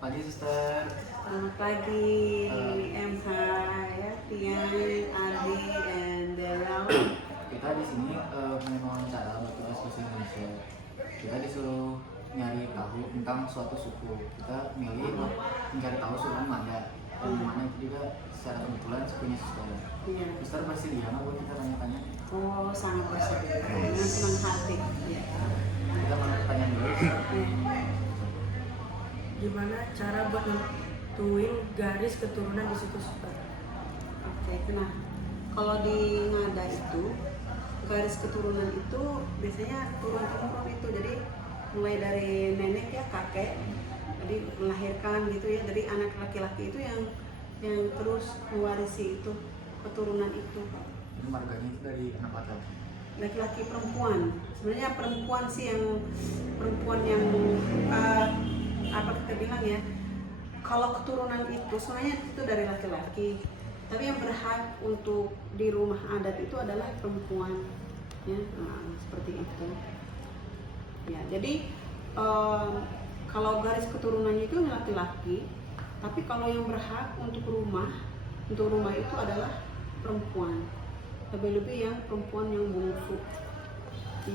Pagi suster. Selamat pagi, MH, ya, Tian, Ardi, and Daryl. Kita di sini pengen wawancara buat tugas bahasa Indonesia. Kita disuruh nyari tahu tentang suatu suku. Kita milih buat mencari tahu suku mana dan mana itu juga secara kebetulan sukunya suster. Iya. Suster bersedia nggak buat kita tanya-tanya? Oh, sangat bersedia. Dengan senang hati. Ya. Kita mau pertanyaan dulu. Gimana cara buat nentuin garis keturunan di situ suster? Oke, nah kalau di ngada itu garis keturunan itu biasanya turun temurun itu, jadi mulai dari nenek ya, kakek, jadi melahirkan gitu ya, jadi anak laki-laki itu yang terus mewarisi itu keturunan itu. Ini marganya itu dari anak laki-laki. Laki-laki perempuan, sebenarnya perempuan sih yang apa kita bilang ya, kalau keturunan itu sebenarnya itu dari laki-laki, tapi yang berhak untuk di rumah adat itu adalah perempuan ya. Seperti itu ya. Jadi kalau garis keturunannya itu laki-laki, tapi kalau yang berhak untuk rumah itu adalah perempuan, lebih-lebih yang perempuan yang bungsu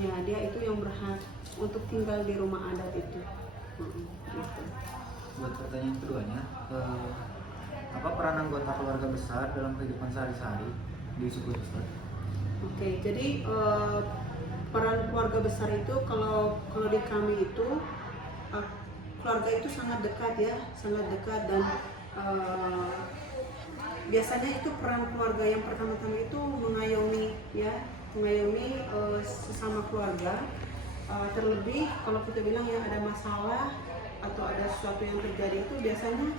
ya, dia itu yang berhak untuk tinggal di rumah adat itu. Gitu. Buat pertanyaan keduanya, apa peran anggota keluarga besar dalam kehidupan sehari-hari di suku suster? Oke, jadi peran keluarga besar itu kalau di kami itu keluarga itu sangat dekat ya, sangat dekat, dan biasanya itu peran keluarga yang pertama-tama itu mengayomi sesama keluarga. Terlebih kalau kita bilang ya ada masalah atau ada sesuatu yang terjadi itu biasanya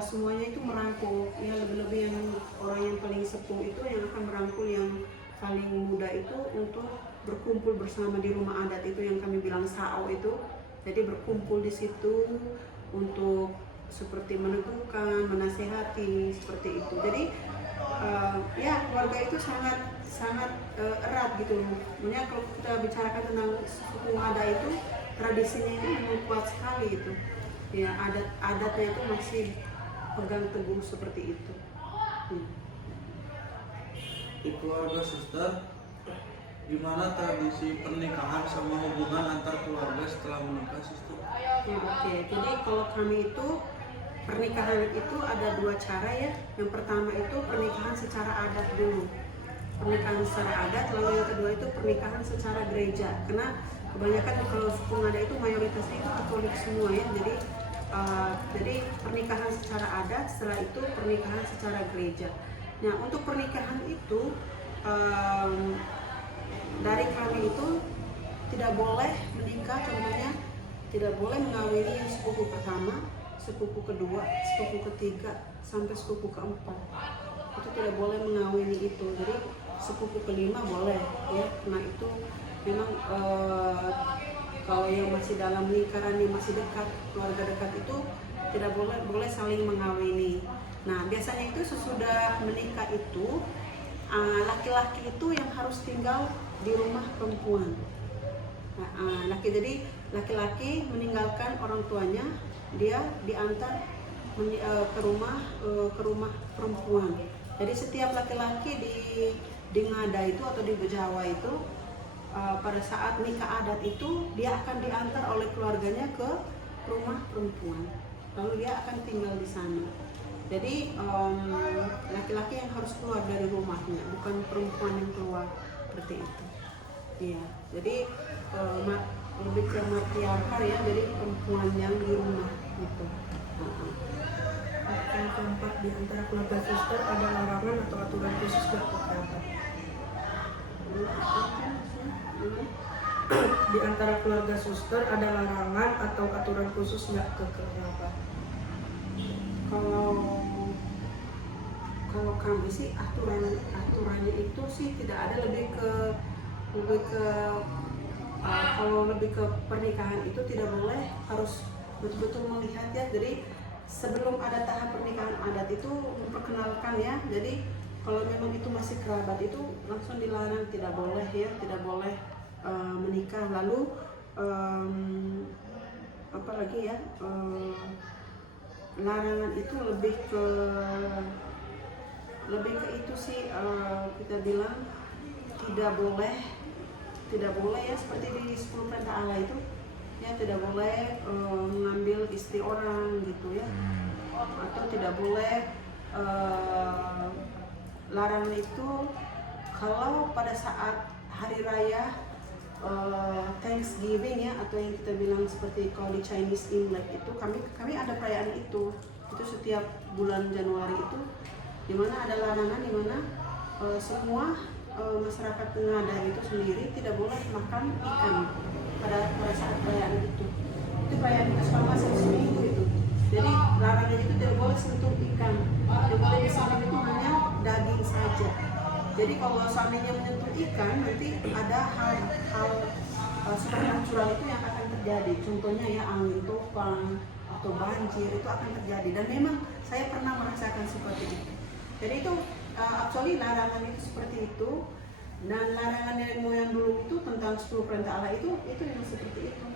semuanya itu merangkul ya, lebih-lebih yang orang yang paling sepuh itu yang akan merangkul yang paling muda itu untuk berkumpul bersama di rumah adat itu yang kami bilang sao itu. Jadi berkumpul di situ untuk seperti meneguhkan, menasehati, seperti itu. Jadi ya keluarga itu sangat erat gitu. Maksudnya kalau kita bicarakan tentang suku Ngada itu, tradisinya itu memang kuat sekali itu. Ya, adatnya itu masih pegang teguh seperti itu. Di keluarga suster, gimana tradisi pernikahan sama hubungan antar keluarga setelah menikah suster? Oke. Jadi kalau kami itu pernikahan itu ada dua cara ya. Yang pertama itu pernikahan secara adat dulu, pernikahan secara adat, lalu yang kedua itu pernikahan secara gereja. Karena kebanyakan kalau suku Ngada itu mayoritasnya itu Katolik semua ya. Jadi pernikahan secara adat, setelah itu pernikahan secara gereja. Nah, untuk pernikahan itu dari kami itu tidak boleh menikah, contohnya tidak boleh mengawini sepupu pertama, sepupu kedua, sepupu ketiga, sampai sepupu keempat. Itu tidak boleh mengawini itu. Jadi sepupu kelima boleh ya. Nah itu memang kalau yang masih dalam lingkaran yang masih dekat, keluarga dekat itu tidak boleh saling mengawini. Nah biasanya itu sesudah menikah itu laki-laki itu yang harus tinggal di rumah perempuan. Jadi laki-laki meninggalkan orang tuanya, dia diantar ke rumah perempuan. Jadi setiap laki-laki di Ngada itu atau di Bejawa itu pada saat nikah adat itu dia akan diantar oleh keluarganya ke rumah perempuan, lalu dia akan tinggal di sana. Jadi laki-laki yang harus keluar dari rumahnya, bukan perempuan yang keluar, seperti itu. Iya, jadi lebih ke matriarkal ya, jadi perempuan yang di rumah gitu. Yang keempat, di antara keluarga suster ada larangan atau aturan khusus gak ke kerabat? Di antara keluarga suster ada larangan atau aturan khusus gak ke kerabat? Kalau kami sih aturannya itu sih tidak ada, lebih ke kalau lebih ke pernikahan itu tidak boleh, harus betul-betul melihat ya. Jadi sebelum ada tahap pernikahan adat itu memperkenalkan ya. Jadi kalau memang itu masih kerabat itu langsung dilarang, tidak boleh ya, tidak boleh menikah. Lalu apa lagi ya, larangan itu lebih ke itu sih, kita bilang tidak boleh ya, seperti di 10 perintah Allah itu ya, tidak boleh mengambil istri orang gitu ya, atau tidak boleh larangan itu kalau pada saat hari raya Thanksgiving ya, atau yang kita bilang seperti kalau di Chinese Imlek itu, kami ada perayaan itu setiap bulan Januari itu, dimana ada larangan, dimana semua masyarakat Ngada itu sendiri tidak boleh makan ikan pada saat perayaan itu perayaan itu selama seminggu itu. Jadi larangan itu tidak boleh sentuh ikan, yang boleh disentuh itu hanya daging saja. Jadi kalau seandainya menyentuh ikan, nanti ada hal supernatural itu yang akan terjadi. Contohnya ya, angin topan atau banjir itu akan terjadi, dan memang saya pernah merasakan seperti itu. Jadi itu actually larangan itu seperti itu, dan larangan nenek moyang dulu itu tentang 10 perintah Allah itu yang seperti itu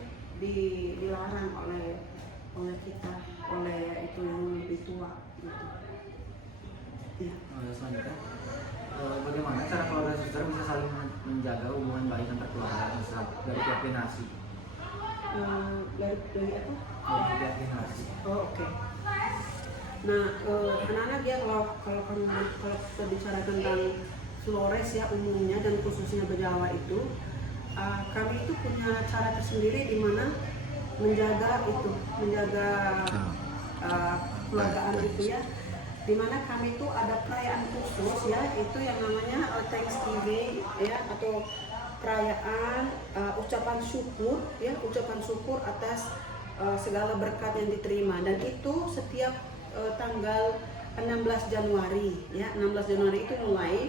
dilarang oleh kita, oleh itu yang lebih tua gitu. Ya. Selanjutnya, bagaimana cara keluarga suster bisa saling menjaga hubungan baik antar keluarga misal dari tiap generasi? Dari apa? Dari tiap generasi. Oh, oke. Nah, anak-anak dia kalau kita bicara tentang Flores ya umumnya dan khususnya Bejawa itu, kami itu punya cara tersendiri di mana menjaga keluargaan itu ya, di mana kami itu ada perayaan khusus ya, itu yang namanya Thanksgiving ya, atau perayaan ucapan syukur atas segala berkat yang diterima, dan itu setiap tanggal 16 Januari ya, 16 Januari itu mulai.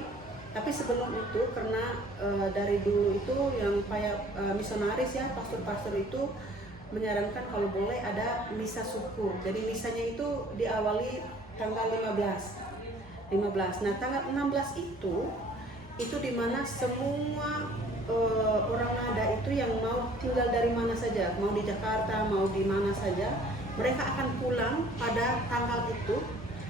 Tapi sebelum itu, karena dari dulu itu yang kayak misionaris ya, pastor-pastor itu menyarankan kalau boleh ada misa syukur. Jadi misanya itu diawali tanggal 15. Nah, tanggal 16 itu dimana semua orang Ngada itu yang mau tinggal dari mana saja, mau di Jakarta, mau di mana saja, mereka akan pulang pada tanggal itu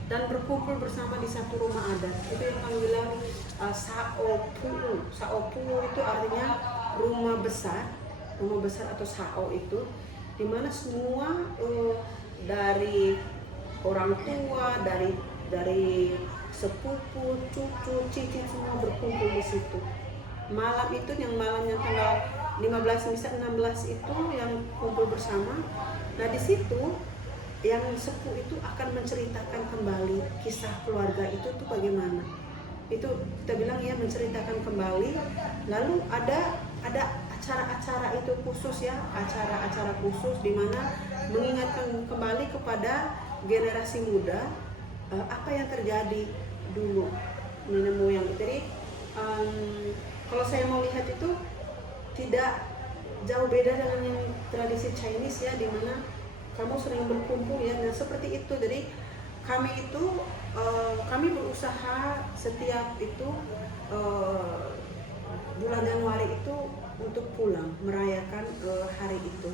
dan berkumpul bersama di satu rumah adat. Itu yang kami bilang Saopulu. Saopulu itu artinya rumah besar atau sao itu, dimana semua dari orang tua, dari sepupu, cucu, cicit semua berkumpul di situ. Malam itu yang tanggal 15 bisa 16 itu yang kumpul bersama. Nah, di situ yang sepuh itu akan menceritakan kembali kisah keluarga itu tuh bagaimana. Itu kita bilang ya, menceritakan kembali. Lalu ada acara-acara itu khusus ya, acara-acara khusus di mana mengingatkan kembali kepada generasi muda apa yang terjadi dulu nenek moyang. Jadi kalau saya mau lihat itu tidak jauh beda dengan yang tradisi Chinese ya, di mana kamu sering berkumpul ya. Nah, seperti itu. Jadi kami berusaha setiap itu bulan Januari itu untuk pulang merayakan hari itu,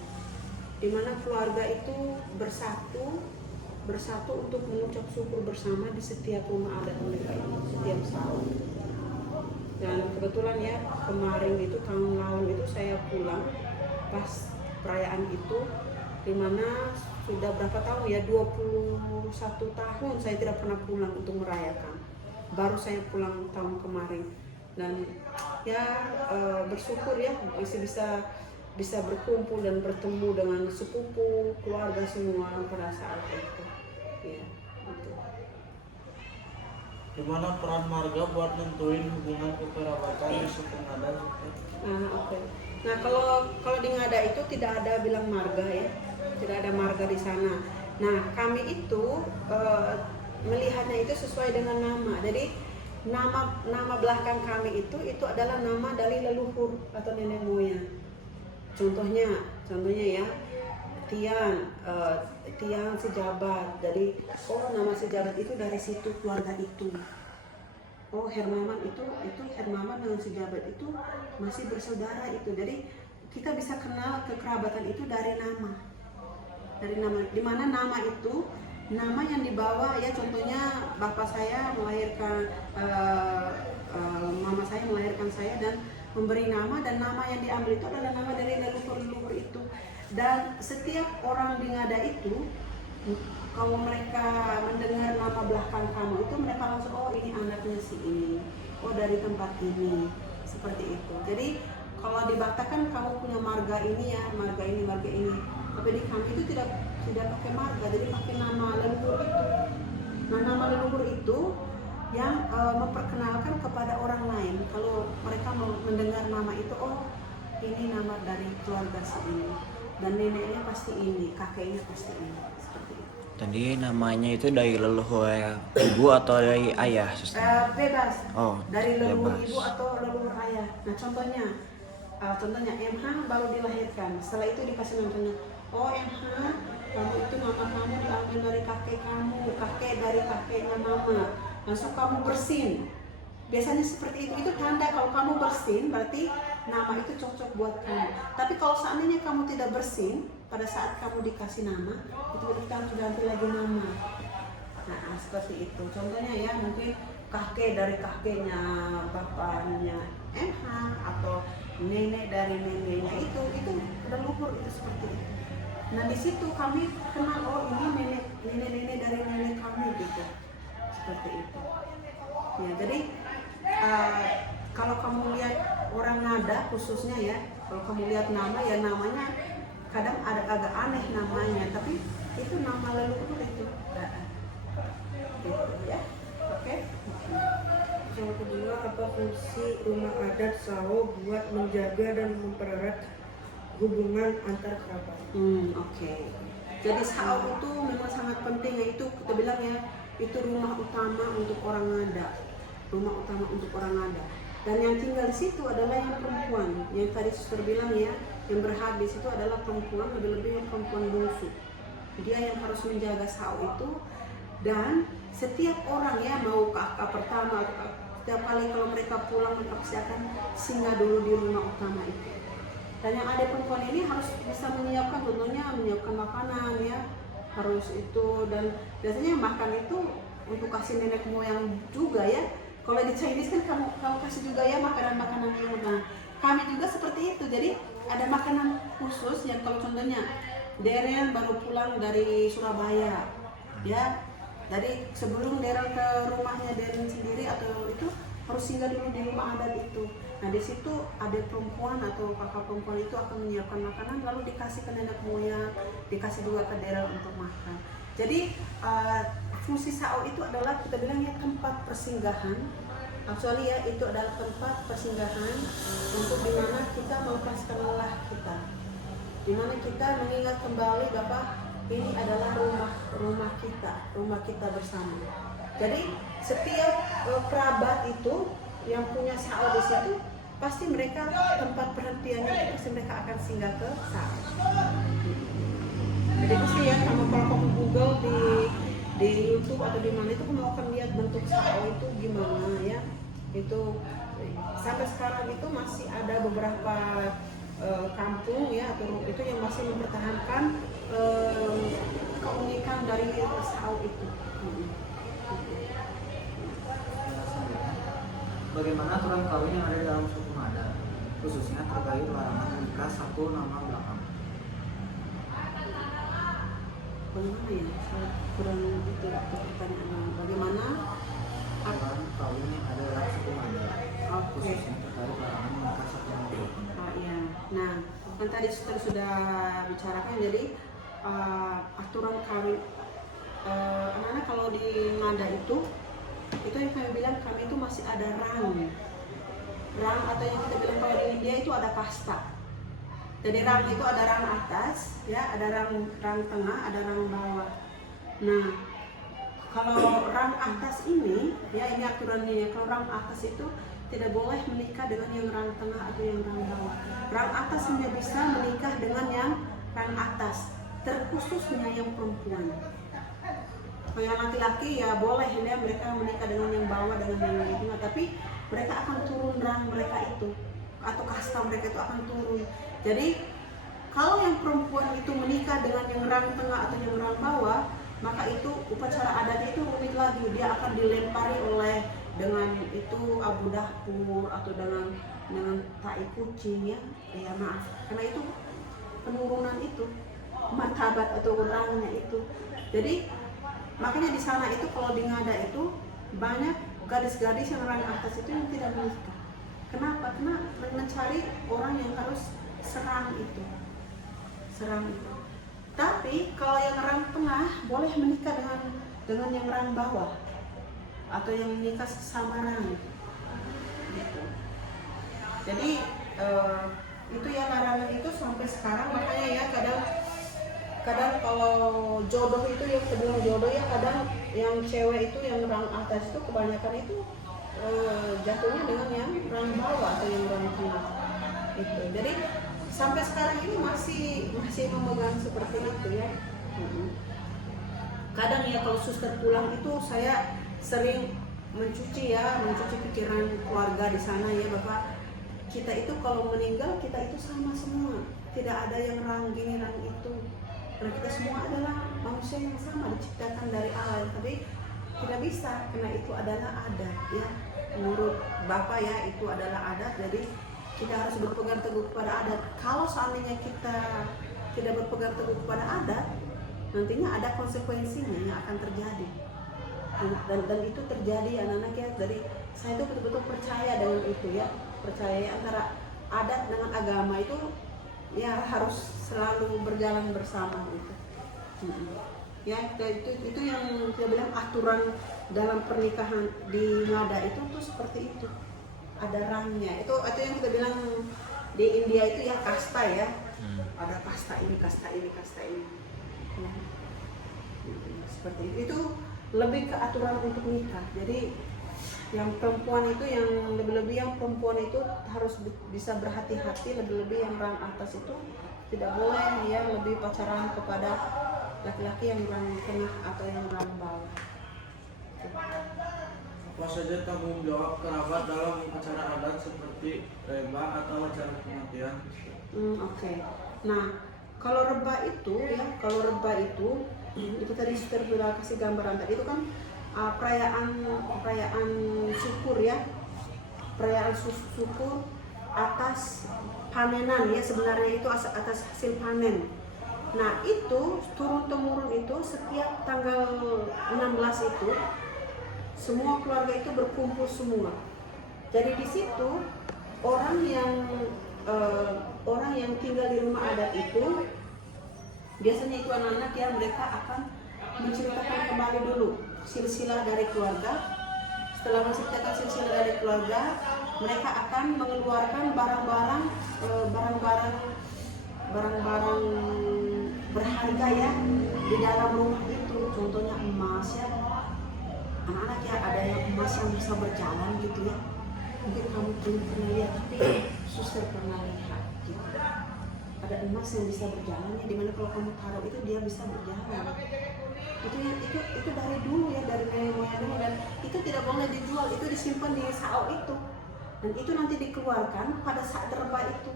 dimana keluarga itu bersatu untuk mengucap syukur bersama di setiap rumah adat mereka ini setiap tahun. Dan kebetulan ya, kemarin itu tahun lalu itu saya pulang pas perayaan itu, dimana sudah berapa tahun ya, 21 tahun saya tidak pernah pulang untuk merayakan. Baru saya pulang tahun kemarin, dan ya bersyukur ya masih bisa berkumpul dan bertemu dengan sepupu, keluarga semua pada saat itu. Ya, gitu. Gimana peran marga buat nentuin hubungan kekerabatan di suku Ngada? Oke. Nah, kalau di Ngada itu tidak ada bilang marga ya, tidak ada marga di sana. Nah, kami itu melihatnya itu sesuai dengan nama. Jadi nama belakang kami itu adalah nama dari leluhur atau nenek moyang. Contohnya ya, Tiang Sejabat. Jadi nama Sejabat itu dari situ, keluarga itu. Oh, Hermaman itu Hermaman dengan Sejabat itu masih bersaudara itu. Jadi kita bisa kenal kekerabatan itu dari nama. Di mana nama itu nama yang dibawa ya, contohnya bapak saya melahirkan, mama saya melahirkan saya dan memberi nama, dan nama yang diambil itu adalah nama dari leluhur itu. Dan setiap orang di Ngada itu, kalau mereka mendengar nama belakang kamu itu, mereka langsung, oh ini anaknya si ini, oh dari tempat ini, seperti itu. Jadi kalau di Batak kan kamu punya marga ini ya, marga ini, tapi di kami itu tidak pakai marga, jadi pakai nama leluhur itu. Nah, nama leluhur itu yang memperkenalkan kepada orang lain. Kalau mereka mendengar nama itu, oh ini nama dari keluarga si ini, dan neneknya pasti ini, kakeknya pasti ini, seperti itu. Tadi namanya itu dari leluhur ibu atau dari ayah, Suster? Bebas. Oh, Dari leluhur bebas. ibu atau leluhur ayah. Nah, contohnya MH baru dilahirkan. Setelah itu dikasih namanya, oh MH, kamu itu nama kamu diambil dari kakek kamu, kakek dari kakeknya mama. Langsung kamu bersin. Biasanya seperti itu tanda kalau kamu bersin berarti nama itu cocok buat kamu. Tapi kalau seandainya kamu tidak bersin, pada saat kamu dikasih nama, itu berarti kamu sudah ganti lagi nama. Nah, seperti itu. Contohnya ya, mungkin kakek dari kakeknya bapaknya MH atau nenek dari neneknya itu leluhur, itu seperti itu. Nah, di situ kami kenal, oh ini nenek dari nenek kami gitu. Seperti itu. Ya, jadi kalau kamu lihat orang Ngada khususnya ya, kalau kamu lihat nama ya, namanya kadang ada agak aneh namanya, tapi itu nama leluhur itu. Gitu ya. Oke. Yang kedua, apa fungsi rumah adat Sao buat menjaga dan mempererat hubungan antar kerabat? Oke. Jadi Sao itu memang sangat penting, yaitu kita bilang ya, itu rumah utama untuk orang Ngada. Rumah utama untuk orang Ngada. Dan yang tinggal di situ adalah yang perempuan. Yang tadi suster bilang ya, yang berhak di situ adalah perempuan, lebih-lebih yang perempuan bungsu. Dia yang harus menjaga Sao itu. Dan setiap orang ya, mau kakak pertama atau setiap kali kalau mereka pulang, mereka pasti akan singgah dulu di rumah utama itu. Dan yang ada perempuan ini harus bisa menyiapkan, contohnya menyiapkan makanan ya, harus itu. Dan biasanya makan itu untuk kasih nenek moyang juga ya. Kalau di Chinese kan kamu kasih juga ya makanan-makanan yang nah, kami juga seperti itu. Jadi ada makanan khusus yang kalau contohnya Deren baru pulang dari Surabaya ya, jadi sebelum Deren ke rumahnya Deren sendiri atau itu harus singgah dulu di rumah adat itu. Nah, di situ ada perempuan atau kakak perempuan itu akan menyiapkan makanan, lalu dikasih ke nenek moyang, dikasih juga ke Deren untuk makan. Jadi fungsi Sao itu adalah kita bilangnya tempat persinggahan. Actually ya, itu adalah tempat persinggahan untuk dimana kita melepaskan lelah kita, dimana kita mengingat kembali bahwa ini adalah rumah kita bersama. Jadi setiap kerabat itu yang punya Sao di situ, pasti mereka tempat perhentiannya pasti mereka akan singgah ke Sao. Jadi pasti ya, kalau kamu Google di YouTube atau di mana itu kamu akan lihat bentuk Sao itu gimana ya. Itu sampai sekarang itu masih ada beberapa kampung ya atau itu yang masih mempertahankan keunikan dari Sao itu. Bagaimana aturan kawin yang ada dalam suku Ngada, khususnya terkait larangan menikah satu nama belakang? Bagaimana ya? Saya kurang itu pertanyaan. Bagaimana Aturan kawin yang ada dalam suku Ngada, Oke. khususnya terkait larangan menikah satu nama belakang? Ya. Nah, kan tadi sudah bicarakan, jadi aturan kawin anak-anak kalau di Ngada itu yang kami bilang, kami itu masih ada rang atau yang kita bilang kalau di India itu ada kasta. Jadi rang itu ada rang atas ya, ada rang tengah, ada rang bawah. Nah, kalau rang atas ini ya, ini aturannya ya, kalau rang atas itu tidak boleh menikah dengan yang rang tengah atau yang rang bawah. Rang atas hanya bisa menikah dengan yang rang atas, terkhususnya yang perempuan. Kalau yang laki-laki ya boleh ya, mereka menikah dengan yang bawah, dengan yang tengah, tapi mereka akan turun rang mereka itu atau kasta mereka itu akan turun. Jadi kalau yang perempuan itu menikah dengan yang rang tengah atau yang rang bawah, maka itu upacara adatnya itu rumit lagi. Dia akan dilempari oleh dengan itu abu dahpur atau dengan tai kucing ya. Ya maaf, karena itu penurunan itu martabat atau rangnya itu. Jadi makanya di sana itu kalau di Ngada itu banyak gadis-gadis yang rang atas itu yang tidak menikah. Kenapa? Karena mencari orang yang harus serang itu. Tapi kalau yang rang tengah boleh menikah dengan yang rang bawah atau yang menikah sama rang. Gitu. Jadi itu ya larangan itu sampai sekarang, makanya ya kadang kalau jodoh itu yang sebelum jodoh ya kadang yang cewek itu yang rang atas itu kebanyakan itu jatuhnya dengan yang rang bawah atau yang rang tengah itu. Jadi sampai sekarang ini masih memegang seperti itu ya. Kadang ya kalau suster pulang itu saya sering mencuci pikiran keluarga di sana ya, Bapak. Kita itu kalau meninggal kita itu sama semua, tidak ada yang rang gini rang itu. Karena kita semua adalah manusia yang sama, diciptakan dari Allah, tapi tidak bisa karena itu adalah adat ya. Menurut Bapak ya itu adalah adat, jadi kita harus berpegang teguh kepada adat. Kalau seandainya kita tidak berpegang teguh kepada adat, nantinya ada konsekuensinya yang akan terjadi. Dan itu terjadi anak-anak ya. Dari saya itu betul-betul percaya dengan itu ya. Percaya antara adat dengan agama itu ya harus selalu berjalan bersama gitu. Ya itu yang kita bilang aturan dalam pernikahan di Ngada itu tuh seperti itu. Ada rangnya. Itu yang kita bilang di India itu ya kasta ya. Ada kasta ini. Ya. Seperti itu. Itu lebih ke aturan untuk nikah. Jadi yang perempuan itu yang perempuan itu harus bisa berhati-hati, lebih yang rang atas itu tidak boleh ya lebih pacaran kepada laki-laki yang rang tengah atau yang rang bawah. Apa saja tanggung jawab kerabat dalam upacara adat seperti reba atau acara kematian? Oke. Nah, kalau reba itu itu tadi sudah kasih gambaran tadi itu kan perayaan syukur ya, perayaan syukur atas panenan ya, sebenarnya itu atas hasil panen. Nah itu turun temurun itu setiap tanggal 16 itu semua keluarga itu berkumpul semua. Jadi di situ orang yang tinggal di rumah adat itu biasanya itu anak-anak ya, mereka akan menceritakan kembali dulu silsilah dari keluarga. Setelah menceritakan silsilah dari keluarga, mereka akan mengeluarkan barang-barang berharga ya di dalam rumah itu. Contohnya emas ya, anak-anak ya, ada yang emas yang bisa berjalan gitu ya. Mungkin kamu belum pernah lihat, tapi suster pernah lihat gitu. Ada emas yang bisa berjalan ya, dimana kalau kamu taruh itu dia bisa berjalan. Itu dari dulu ya, dari nenek moyang dulu, dan itu tidak boleh dijual, itu disimpan di sao itu, dan itu nanti dikeluarkan pada saat reba itu,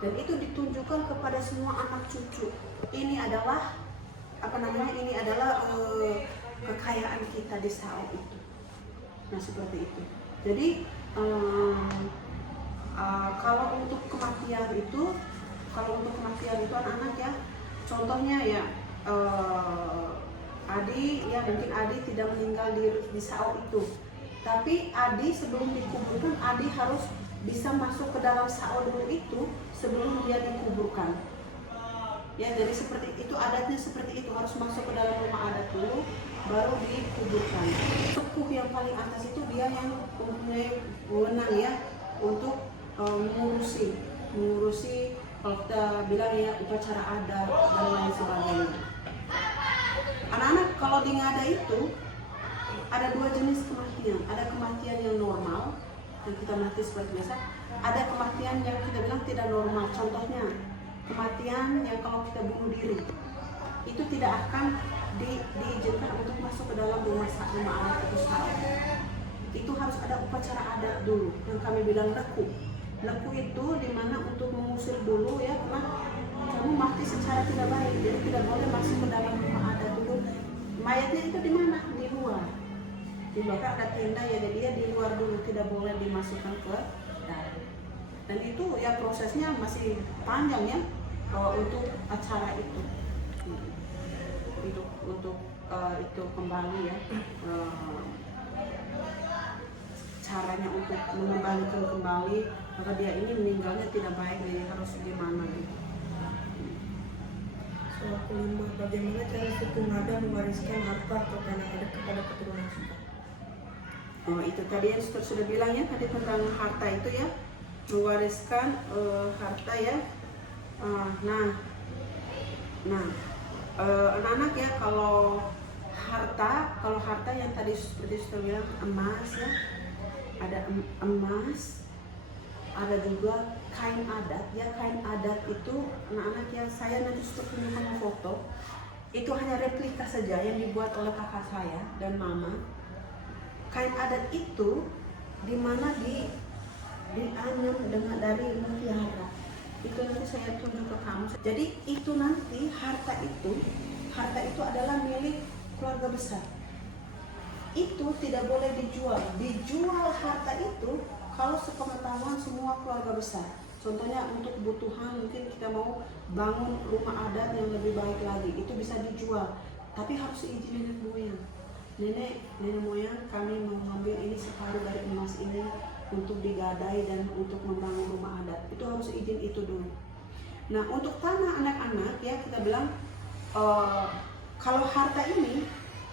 dan itu ditunjukkan kepada semua anak cucu. Ini adalah ini adalah kekayaan kita di sao itu. Nah seperti itu. Jadi kalau untuk kematian itu anak-anak ya, contohnya ya Adi ya, mungkin Adi tidak meninggal di sao itu, tapi Adi sebelum dikuburkan, Adi harus bisa masuk ke dalam sao dulu itu sebelum dia dikuburkan ya. Jadi seperti itu adatnya, seperti itu, harus masuk ke dalam rumah adat dulu baru dikuburkan. Sepuh yang paling atas itu dia yang mempunyai wewenang ya untuk mengurusi kalau kita bilang ya upacara adat dan lain sebagainya. Anak-anak kalau di Ngada itu ada dua jenis kematian. Ada kematian yang normal, yang kita mati seperti biasa. Ada kematian yang kita bilang tidak normal. Contohnya kematian yang kalau kita bunuh diri, itu tidak akan diizinkan untuk masuk ke dalam rumah adat atau sao. Itu harus ada upacara adat dulu, yang kami bilang leku. Leku itu dimana untuk mengusir dulu ya, karena kamu mati secara tidak baik, jadi tidak boleh masuk ke dalam rumah adat dulu. mayatnya itu di mana? Di luar. Di luar kan ada tenda ya, jadi dia di luar dulu, tidak boleh dimasukkan ke dalam. Dan itu ya prosesnya masih panjang ya untuk acara itu. Untuk itu kembali ya, caranya untuk mengembalikan kembali maka dia ini meninggalnya tidak baik, jadi harus gimana gitu. Soal kelima, bagaimana cara suku Ngada mewariskan harta atau tanah adat kepada keturunan Suka? Oh, itu tadi yang sudah bilangnya tadi tentang harta itu ya, mewariskan harta ya. Anak-anak ya, kalau harta yang tadi seperti sudah bilang emas ya, ada emas, ada juga kain adat ya. Kain adat itu anak-anak ya, saya nanti sudah tunjukkan foto, itu hanya replika saja yang dibuat oleh kakak saya dan mama. Kain adat itu dimana dianyam dengan dari mutiara. Itu nanti saya tunjuk ke kamu. Jadi itu nanti harta itu adalah milik keluarga besar. Itu tidak boleh dijual. Dijual harta itu kalau sepengetahuan semua keluarga besar. Contohnya untuk kebutuhan, mungkin kita mau bangun rumah adat yang lebih baik lagi, itu bisa dijual. Tapi harus izin nenek moyang. Nenek moyang kami mau mengambil ini separuh dari emas ini untuk digadai dan untuk membangun rumah adat. Itu harus izin itu dulu. Nah, untuk tanah anak-anak ya, kita bilang kalau harta ini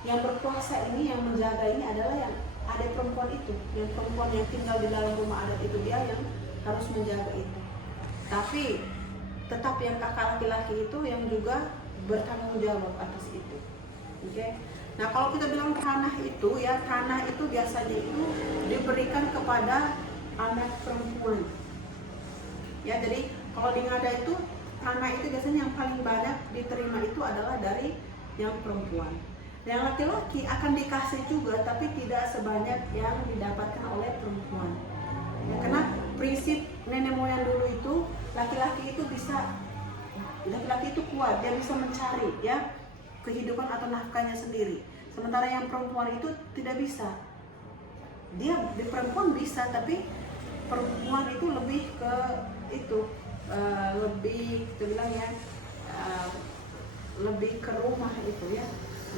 yang berkuasa ini, yang menjaga ini adalah yang ada perempuan itu, yang perempuan yang tinggal di dalam rumah adat itu, dia yang harus menjaga itu. Tapi tetap yang kakak laki-laki itu yang juga bertanggung jawab atas itu. Oke. Nah, kalau kita bilang tanah itu ya, tanah itu biasanya itu diberikan kepada anak perempuan. Ya, jadi kalau di Ngada itu tanah itu biasanya yang paling banyak diterima itu adalah dari yang perempuan. Yang laki-laki akan dikasih juga, tapi tidak sebanyak yang didapatkan oleh perempuan. Ya, karena prinsip nenek moyang dulu itu laki-laki itu kuat, dia bisa mencari ya kehidupan atau nafkahnya sendiri. Sementara yang perempuan itu tidak bisa. Dia di perempuan bisa, tapi perempuan itu lebih ke itu lebih kita bilang ya lebih ke rumah itu ya,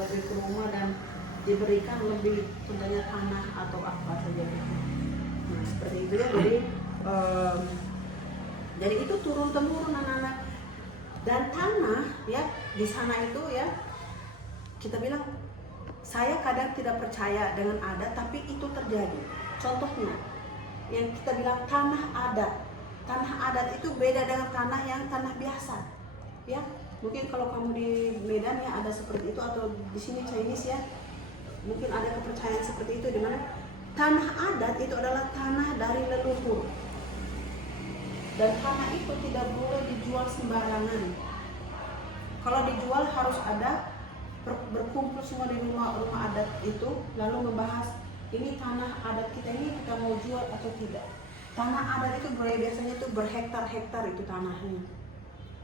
lebih ke rumah dan diberikan lebih contohnya tanah atau apa saja gitu. Nah, seperti itu ya. Jadi itu turun temurun anak-anak. Dan tanah ya di sana itu ya, kita bilang saya kadang tidak percaya dengan adat, tapi itu terjadi. Contohnya yang kita bilang tanah adat. Tanah adat itu beda dengan tanah biasa. Ya, mungkin kalau kamu di Medan ya ada seperti itu, atau di sini Chinese ya, mungkin ada kepercayaan seperti itu, di mana tanah adat itu adalah tanah dari leluhur. Dan tanah itu tidak boleh dijual sembarangan. Kalau dijual harus ada berkumpul semua di rumah adat itu, lalu membahas ini tanah adat kita ini kita mau jual atau tidak. Tanah adat itu biasanya itu berhektar-hektar itu tanahnya.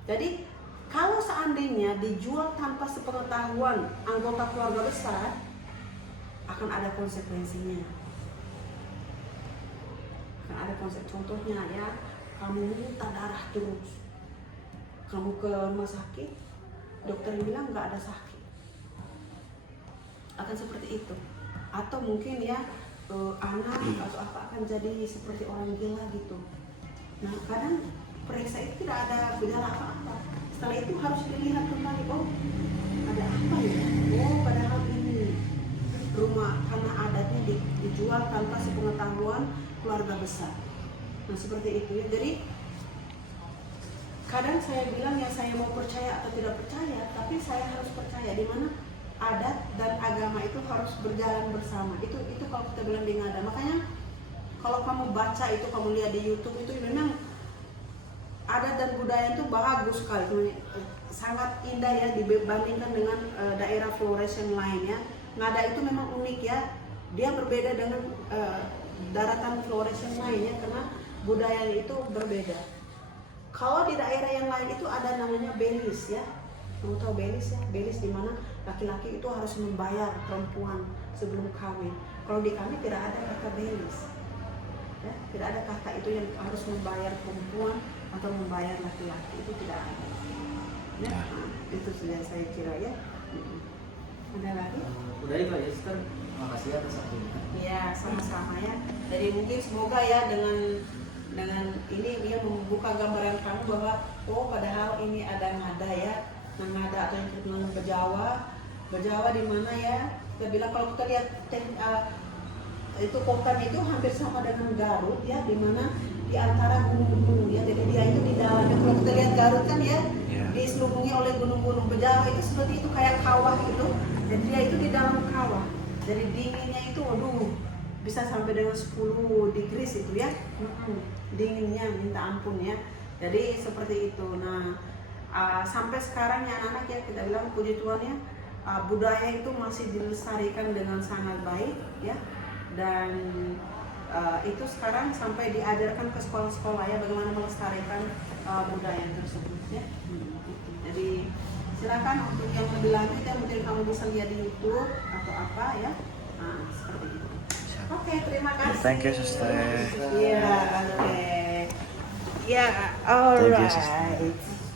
Jadi kalau seandainya dijual tanpa sepengetahuan anggota keluarga besar, akan ada konsekuensinya. Akan ada contohnya ya, kamu minta darah terus, kamu ke rumah sakit, dokter bilang nggak ada sakit, akan seperti itu. Atau mungkin ya anak atau apa akan jadi seperti orang gila gitu. Nah, kadang periksa itu tidak ada gejala apa-apa. Setelah itu harus dilihat kembali, oh ada apa ya? Oh, padahal ini rumah tanah adatnya dijual tanpa sepengetahuan keluarga besar. Nah, seperti itu ya. Jadi kadang saya bilang ya, saya mau percaya atau tidak percaya, tapi saya harus percaya di mana adat dan agama itu harus berjalan bersama. Itu kalau kita bilang di Ngada. Makanya kalau kamu baca itu, kamu lihat di YouTube itu memang adat dan budaya itu bagus sekali, sangat indah ya dibandingkan dengan daerah Flores yang lain ya. Ngada itu memang unik ya, dia berbeda dengan daratan Flores yang lain ya, karena budayanya itu berbeda. Kalau di daerah yang lain itu ada namanya Belis ya, kamu tahu Belis ya, Belis di mana laki-laki itu harus membayar perempuan sebelum kawin. Kalau di kami tidak ada kata belis, ya, tidak ada kata itu yang harus membayar perempuan atau membayar laki-laki, itu tidak ada. Ya, itu sudah saya kira ya. Ada lagi? Udah itu aja Sister. Makasih atas waktunya. Ya, sama-sama ya. Jadi mungkin semoga ya dengan ini dia membuka gambaran kamu bahwa oh padahal ini ada ngada ya. Nah, ngada atau yang kita bilang bejawa. Bejawa di mana ya? Kita bilang kalau kita lihat itu Kokan itu hampir sama dengan Garut ya, di mana di antara gunung-gunung ya. Jadi dia itu di dalamnya, kalau kita lihat Garut kan ya, diselubungi oleh gunung-gunung. Bejawa itu seperti itu kayak kawah gitu. Jadi dia itu di dalam kawah. Jadi dinginnya itu, waduh, bisa sampai dengan 10 degrees itu ya. Dinginnya minta ampun ya. Jadi seperti itu. Nah, sampai sekarang ya anak-anak ya, kita bilang puji Tuhan ya, budaya itu masih dilestarikan dengan sangat baik ya. Dan itu sekarang sampai diajarkan ke sekolah-sekolah ya, bagaimana melestarikan budaya tersebut ya. Jadi silakan untuk yang lebih lanjut ya, mungkin kamu bisa lihat di YouTube atau apa ya. Nah, seperti itu. Oke, terima kasih. Thank you, Sister. Iya, oke. Ya, Thank you, Sister. alright.